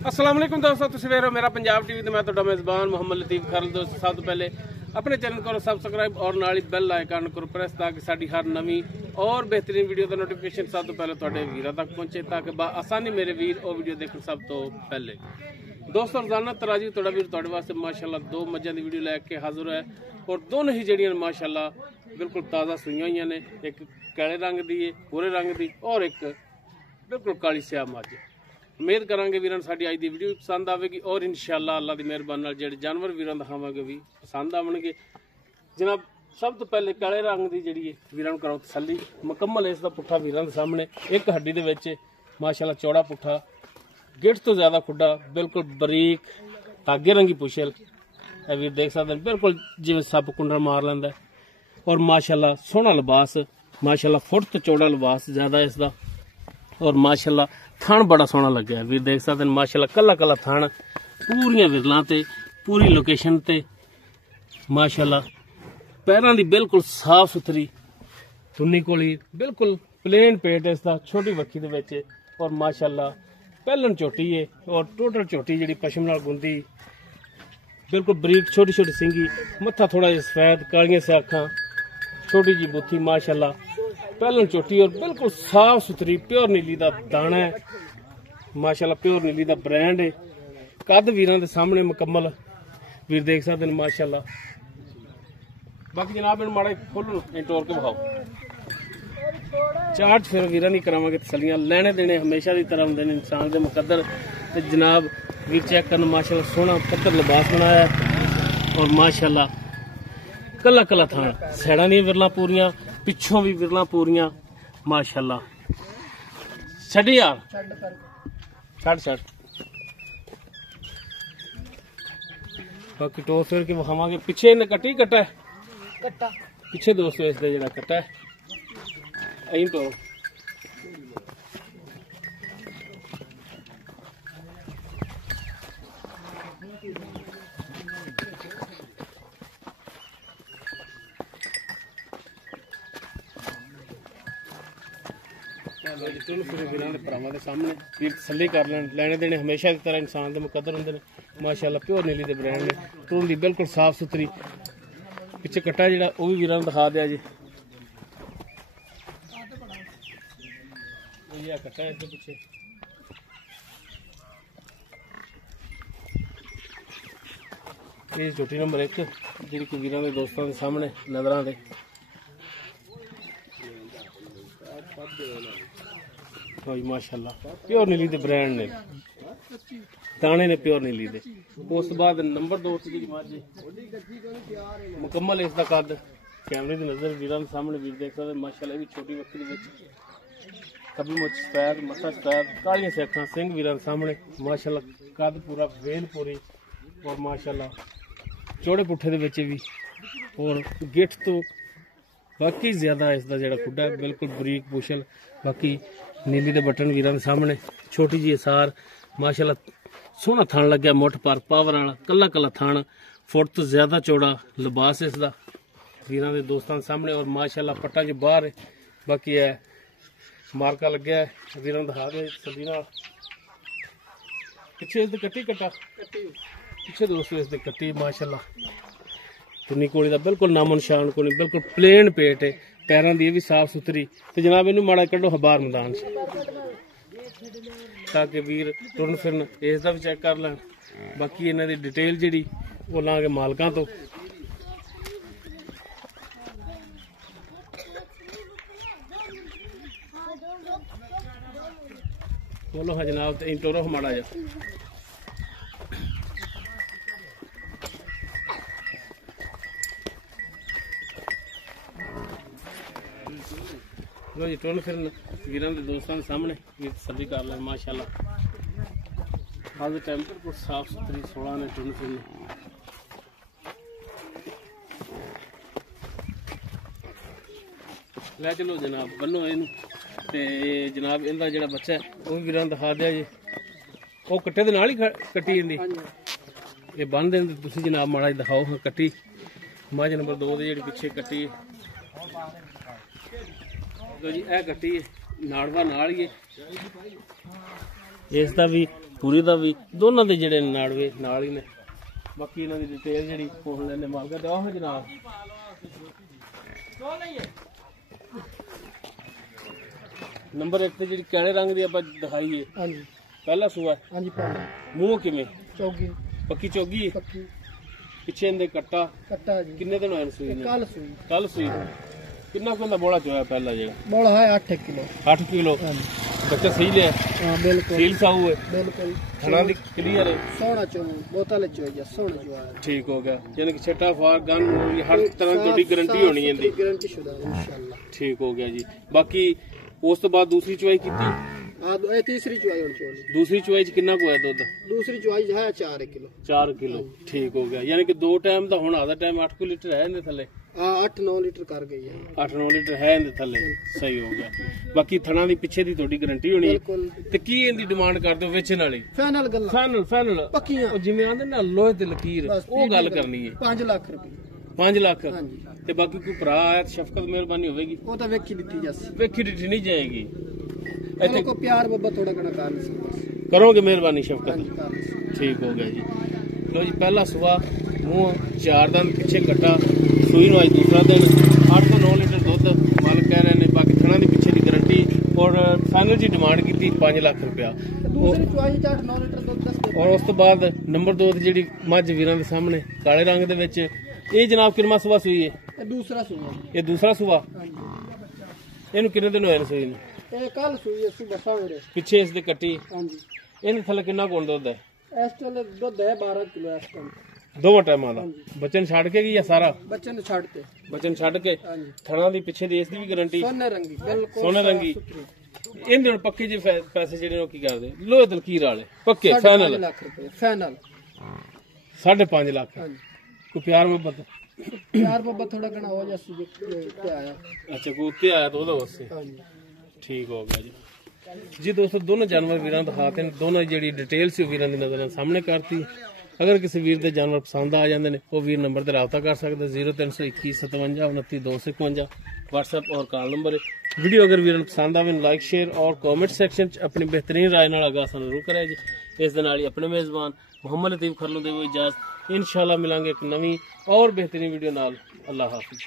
अस्सलाम वालेकुम दोस्तों, तुसीं वेख रहे हो मेरा पंजाब टीवी ते मैं तुहाडा मेज़बान मोहम्मद लतीफ खरल। दोस्तों, सब तो पहले अपने चैनल करो सब्सक्राइब और नाल ही बेल आइकन करो प्रेस ताकि साडी हर नवी और बेहतरीन वीडियो का नोटिफिकेशन सब तो पहले तुहाडे वीरां तक पहुंचे, ताकि आसानी मेरे वीर और वीडियो देखण सब तो पहले। दोस्तों, रोजाना तराजी तुहाडा वीर तुहाडे वास्ते माशाअल्लाह दो मज्जां दी वीडियो लैके हाजिर है और दोनों ही जड़ियां माशाअल्लाह बिल्कुल ताज़ा सुईयां होईयां ने। एक काले रंग दी है, भूरे रंग दी और एक बिल्कुल काली स्याह मझ। उम्मीद करांगे वीरां साडी अज दी वीडियो पसंद आवेगी और इंशाअल्लाह अल्लाह दी मेहरबानी नाल जेहड़े जानवर वीरां दिखावांगे भी पसंद आवणगे। जनाब, सब तो पहले काले रंग की जी वीरां करो तसल्ली मुकम्मल। इसका पुट्ठा वीरां दे सामने एक हड्डी दे विच माशाअल्लाह चौड़ा पुट्ठा, गिठ तो ज्यादा खुड्डा, बिल्कुल बरीक धागे रंगी पुछल। वीर देख सकते हैं बिल्कुल जिवें सप कुंडा मार लैंदा है और माशाअल्लाह सोहना लिबास, माशाअल्लाह फुट तो चौड़ा लिबास ज्यादा इसका और माशाअल्लाह थान बड़ा सोहना लग्या। वीर देख सकते हैं माशाअल्लाह कला कला थान पूरियां विरलां ते पूरी लोकेशन ते माशाअल्लाह। पैरां दी बिल्कुल साफ सुथरी तुन्नी कोली, बिल्कुल प्लेन पेट इसका, छोटी वक्खी दे विच और माशाअल्लाह पहलन झोटी है और टोटल झोटी जी पशम नाल गुंदी, बिल्कुल बरीक छोटी छोटी सिंगी, मत्था थोड़ा जिहा सफेद, कालियां स्याखां, छोटी जी बुथी माशाअल्लाह पहलन झोटी और बिल्कुल साफ सुथरी प्योर नीली का दाना है माशाअल्लाह, प्योर नीली का ब्रांड है। कद वीरां दे सामने मुकम्मल वीर देख सकते हैं माशाअल्लाह। बाकी जनाब इन माड़ा खोलो टोर के बखाओ चार्ज फिर वीर नहीं करावे तसलियां, लेने देने हमेशा की तरह होंगे इंसान के मुकद्दर। तो जनाब वीर चेक करना माशाअल्लाह सोहना पत्थर लिबास बनाया और माशाअल्लाह कला कला थान, सैड़ा नहीं विरला पूरियां, पिछों भी विरला पूरियां माशाअल्लाह। छड़ी यार छड़ छड़ बाकी टोर फिर के विखावांगे। पिछे इन्हें कट्टी कट्टा है पिछे दोस्तों इसका जो कट्टा है अं तो भरावां दे सामने वीर तसल्ली कर लैन, लेने देने हमेशा की तरह इंसान के मुकद्दर होंगे ने माशाअल्लाह। प्योर नीली दे ब्रांड ने, तुरंत दी बिल्कुल साफ सुथरी। पिछे कट्टा जिहड़ा वो भी वीरां दिखा दिया जी, कट्टा है इसके पिछे। ये झोटी नंबर 1 जी वीरां दे दोस्तों के सामने नजरां दे माशाअल्लाह प्योर नीली दे ब्रांड ने, दाने ने प्योर नीली दे। उस बाद नंबर 2 जी मुकम्मल इसका कद कैमरे की नजर वीरां सामने वीर देख सकते माशाअल्लाह। भी छोटी बकरी कभी मुझ सफेद, मत्था सफेद, कालियां स्याखां, सिंह वीरां सामने माशाअल्लाह। कद पूरा, वेल पूरी और माशाअल्लाह चौड़े पुट्ठे दे विच भी और गिठ तो बाकी ज्यादा इसका जो खुड्डा है बिल्कुल बरीक पुछल। बाकी नीली दे बटन वीरां सामने, छोटी जी सार माशाअल्लाह सोहना थान लग्या, मुठ पर पावर वाला कला कला थान, फुट तो ज्यादा चौड़ा लिबास इसका वीरां दे दोस्तां सामने और माशाअल्लाह पट्टा जो बाहर है। बाकी है मार्का लग्या है वीरां दिखा दे सदी नाल। पिछे इसदे कट्टी कट्टा पिछे दोस्तों इसदे कट्टी माशाअल्लाह तुन्नी कोली दा बिल्कुल नामो निशान को नहीं, बिल्कुल प्लेन पेट है, पैरों की भी साफ सुथरी। तो जनाब इनू माड़ा कड्डो बाहर मैदान से ताकि वीर तुरन फिरन इसका भी चेक कर लैन। बाकी इन्हां दी डिटेल जी वो लांगे मालकां तो। बोलो हाँ जनाब, तो टोरो माड़ा जा जी टोन फिर वीरां दे दोस्तों के सामने वीर तसल्ली कर लें माशाअल्लाह। आज टाइम बिल्कुल साफ सुथरी सोलह ने टोन फिर लै चलो जनाब बनो इन ते जनाब इनका जो बच्चा है वह भी वीरां दिखा दिया जी। वो कट्टे दे नाल ही कट्टी जांदी, ये बन दें तुसीं जनाब माड़ा दिखाओ कट्टी मझ नंबर 2 दे जी पिछे कट्टी जी। यह कट्टी नाड़वा नाल ही है, इसका भी ਪੂਰੀ ਦਾ ਵੀ ਦੋਨਾਂ ਦੇ ਜਿਹੜੇ ਨਾੜਵੇ ਨਾਲ ਹੀ ਨੇ। ਬਾਕੀ ਇਹਨਾਂ ਦੀ ਡਿਟੇਲ ਜਿਹੜੀ ਪੁੱਛ ਲੈਣੇ ਮਾਲਕਾਂ ਤੇ। ਆਹ ਜਨਾਬ ਨੰਬਰ 1 ਤੇ ਜਿਹੜੀ ਕਾਲੇ ਰੰਗ ਦੀ ਆਪਾਂ ਦਿਖਾਈਏ, ਹਾਂਜੀ ਪਹਿਲਾ ਸੂਆ। ਹਾਂਜੀ ਪਹਿਲਾ ਮੂੰਹ ਕਿਵੇਂ? ਚੌਗੀ ਪੱਕੀ ਚੌਗੀ ਹੈ? ਪੱਕੀ ਪਿੱਛੇ ਇਹਦੇ ਕੱਟਾ ਕੱਟਾ ਜੀ। ਕਿੰਨੇ ਦਿਨ ਹੋਏ ਨੇ ਸੂਈ ਨੇ? ਕੱਲ ਸੂਈ। ਕੱਲ ਸੂਈ। ਕਿੰਨਾ ਕੁ ਬੋਲਾ ਚੋਇਆ ਪਹਿਲਾ ਜਿਹੜਾ? ਬੋਲਾ ਹੈ 8 ਕਿਲੋ। 8 ਕਿਲੋ। ਹਾਂਜੀ ਬੱਚਾ ਸਹੀ ਲਿਆ? ਹਾਂ ਬਿਲਕੁਲ ਸੀਲ ਸਾਊ ਹੈ? ਬਿਲਕੁਲ। ਖਾਣਾ ਦੀ ਕਲੀਅਰ ਹੈ? ਸੋਹਣਾ ਚੋਂ ਬੋਤਲ ਚੋਂ ਜਾਂ ਸੋਹਣਾ ਚੋਂ। ਠੀਕ ਹੋ ਗਿਆ, ਯਾਨੀ ਕਿ ਛੱਟਾ ਫਾਰ ਗਨ ਹਰ ਤਰ੍ਹਾਂ ਦੀ ਤੁਹਾਡੀ ਗਾਰੰਟੀ ਹੋਣੀ ਹੈ ਇਹਦੀ? ਗਾਰੰਟੀ ਸ਼ੁਦਾ ਇਨਸ਼ਾਅੱਲਾ। ਠੀਕ ਹੋ ਗਿਆ ਜੀ। ਬਾਕੀ ਉਸ ਤੋਂ ਬਾਅਦ ਦੂਸਰੀ ਚੁਆਈ ਕੀਤੀ? ਇਹ ਤੀਸਰੀ ਚੁਆਈ ਹੁਣ ਚੋਲੀ। ਦੂਸਰੀ ਚੁਆਈ ਚ ਕਿੰਨਾ ਕੁ ਹੋਇਆ ਦੁੱਧ? ਦੂਸਰੀ ਚੁਆਈ ਹੈ 4 ਕਿਲੋ। 4 ਕਿਲੋ। ਠੀਕ ਹੋ ਗਿਆ, ਯਾਨੀ ਕਿ 2 ਟਾਈਮ ਦਾ ਹੁਣ ਆਦਾ ਟਾਈਮ 8 ਲੀਟਰ ਹੈ ਇਹਦੇ ਥੱਲੇ? 8-9 ਲੀਟਰ ਕਰ ਗਈ ਹੈ। 8-9 ਲੀਟਰ ਹੈ ਇਹਦੇ ਥੱਲੇ। ਸਹੀ ਹੋ ਗਿਆ। ਬਾਕੀ ਥਣਾ ਦੀ ਪਿੱਛੇ ਦੀ ਤੁਹਾਡੀ ਗਾਰੰਟੀ ਹੋਣੀ ਹੈ? ਤੇ ਕੀ ਇਹਦੀ ਡਿਮਾਂਡ ਕਰਦੇ ਹੋ ਵੇਚਣ ਵਾਲੀ? ਫਾਈਨਲ ਗੱਲ। ਫਾਈਨਲ ਪੱਕੀਆਂ। ਉਹ ਜਿਵੇਂ ਆਂਦੇ ਨਾ ਲੋਹੇ ਤੇ ਲਕੀਰ, ਉਹ ਗੱਲ ਕਰਨੀ ਹੈ। 5 ਲੱਖ ਰੁਪਏ। 5 ਲੱਖ? ਹਾਂਜੀ। ਤੇ ਬਾਕੀ ਕੋਈ ਭਰਾ ਆਇਆ ਤਾਂ ਸ਼ਫਕਤ ਮਿਹਰਬਾਨੀ ਹੋਵੇਗੀ? ਉਹ ਤਾਂ ਵੇਖੀ ਦਿੱਤੀ ਜਾਸੀ। ਵੇਖੀ ਦਿੱਤੀ ਨਹੀਂ ਜਾਏਗੀ। ਇੱਥੇ ਕੋ ਪਿਆਰ ਬੱਬਾ ਥੋੜਾ ਘਣਾ ਕਰ ਲਈ ਸੀ। ਕਰੋਗੇ ਮਿਹਰਬਾਨੀ ਸ਼ਫਕਤ? ਹਾਂਜੀ ਕਰ ਲਈ। ਠੀਕ ਹੋ ਗਿਆ ਜੀ। ਲੋ ਜੀ ਪਹਿਲਾ ਸੁਆ, ਮੂੰਹ 4 ਦੰਦ, ਪਿੱਛੇ ਕੱਟਾ, ਸੂਈ ਨੂੰ ਅੱਜ ਦੂਸਰਾ ਦਿਨ, 8 ਤੋਂ 9 ਲੀਟਰ ਦੁੱਧ ਮਾਲਕ ਕਹਿ ਰਹੇ ਨੇ। ਬਾਕੀ ਥਣਾ ਦੀ ਪਿੱਛੇ ਦੀ ਗਾਰੰਟੀ ਔਰ ਫਾਈਨਲ ਜੀ ਡਿਮਾਂਡ ਕੀਤੀ 5 ਲੱਖ ਰੁਪਇਆ। ਦੂਸਰੀ ਚੁਆਈ 8-9 ਲੀਟਰ ਦੁੱਧ ਦੱਸਦੇ। ਔਰ ਉਸ ਤੋਂ ਬਾਅਦ ਨੰਬਰ 2 ਤੇ ਜਿਹੜੀ ਮੱਝ ਵੀਰਾਂ ਦੇ ਸਾਹਮਣੇ ਕਾਲੇ ਰੰਗ ਦੇ ਵਿੱਚ, ਇਹ ਜਨਾਬ ਕਿੰਨਾ ਸੁਆ ਸੂਈ ਹੈ? ਇਹ ਦੂਸਰਾ ਸੂਆ। ਇਹ ਦੂਸਰਾ ਸੁਆ? ਹਾਂਜੀ। ਇਹਨੂੰ ਕਿੰਨੇ ਦਿਨ ਹੋਏ ਨੇ ਸੂਈ ਨੂੰ? ਇਹ ਕੱਲ ਸੂਈ ਹੈ ਸੁਬਹ ਸਵੇਰੇ। ਪਿੱਛੇ ਇਸ ਦੇ ਕੱਟੀ। ਹਾਂਜੀ। ਇਹਦੇ ਥੱਲੇ ਕਿੰਨਾ ਗੁਣ ਦੁੱਧ ਹੈ? ਇਸ ਵੇਲੇ ਦੁੱਧ ਹੈ 12 ਕਿਲੋ ਇਸ ਟਾਈਮ। ਦੋਵਾਂ ਟਾਈਮਾਂ ਦਾ? ਬੱਚਨ ਛੱਡ ਕੇ ਗਈ ਜਾਂ ਸਾਰਾ? ਬੱਚੇ ਨੂੰ ਛੱਡ ਤੇ। ਬੱਚਨ ਛੱਡ ਕੇ। ਹਾਂਜੀ। ਥਣਾ ਦੀ ਪਿੱਛੇ ਦੀ ਇਸ ਦੀ ਵੀ ਗਾਰੰਟੀ? ਸੋਨੇ ਰੰਗੀ ਬਿਲਕੁਲ। ਸੋਨੇ ਰੰਗੀ। ਇਹਦੇ ਹੁਣ ਪੱਕੇ ਜੇ ਪੈਸੇ ਜਿਹੜੇ ਉਹ ਕੀ ਕਰਦੇ? ਲੋਹੇ ਦਲਕੀਰ ਵਾਲੇ ਪੱਕੇ ਫਾਈਨਲ? 5 ਲੱਖ ਰੁਪਏ ਫਾਈਨਲ। 5.5 ਲੱਖ। ਹਾਂਜੀ। ਕੋਈ ਪਿਆਰ ਮੁਹੱਬਤ? ਪਿਆਰ ਬੱਬਾ ਥੋੜਾ ਘਣਾ ਹੋ ਜਾਸੀ ਤੇ ਆਇਆ। ਅੱਛਾ, ਕੋਈ ਉੱਤੇ ਆਇਆ ਤਾਂ ਉਹਦਾ ਵਾਸਤੇ? ਹਾਂਜੀ। ਠੀਕ ਹੋ ਗਿਆ ਜੀ। ਜੀ ਦੋਸਤੋ, ਦੋਨੋਂ ਜਾਨਵਰ ਵੀਰਾਂ ਦਿਖਾਤੇ ਨੇ। ਦੋਨੋਂ ਜਿਹੜੀ ਡਿਟੇਲ ਸੀ ਉਹ ਵੀਰਾਂ ਦੀ ਨਜ਼ਰ ਨਾਲ ਸਾਹਮਣੇ ਕਰਤੀ। ਅਗਰ ਕਿਸੇ ਵੀਰ ਦੇ ਜਾਨਵਰ ਪਸੰਦ ਆ ਜਾਂਦੇ ਨੇ, ਉਹ ਵੀਰ ਨੰਬਰ ਤੇ ਰਾਬਤਾ ਕਰ ਸਕਦਾ। 0321 57 29 251 WhatsApp और कॉल नंबर है। वीडियो अगर वीर पसंद आवे लाइक शेयर और कमेंट सेक्शन च अपनी बेहतरीन राय नाल आगाह जरूर करे जी। इस दे नाल ही अपने मेजबान मुहम्मद लतीफ खरलू दे इजाजत। इंशाल्लाह मिलांगे एक नवी और बेहतरीन वीडियो नाल। अल्लाह हाफिज।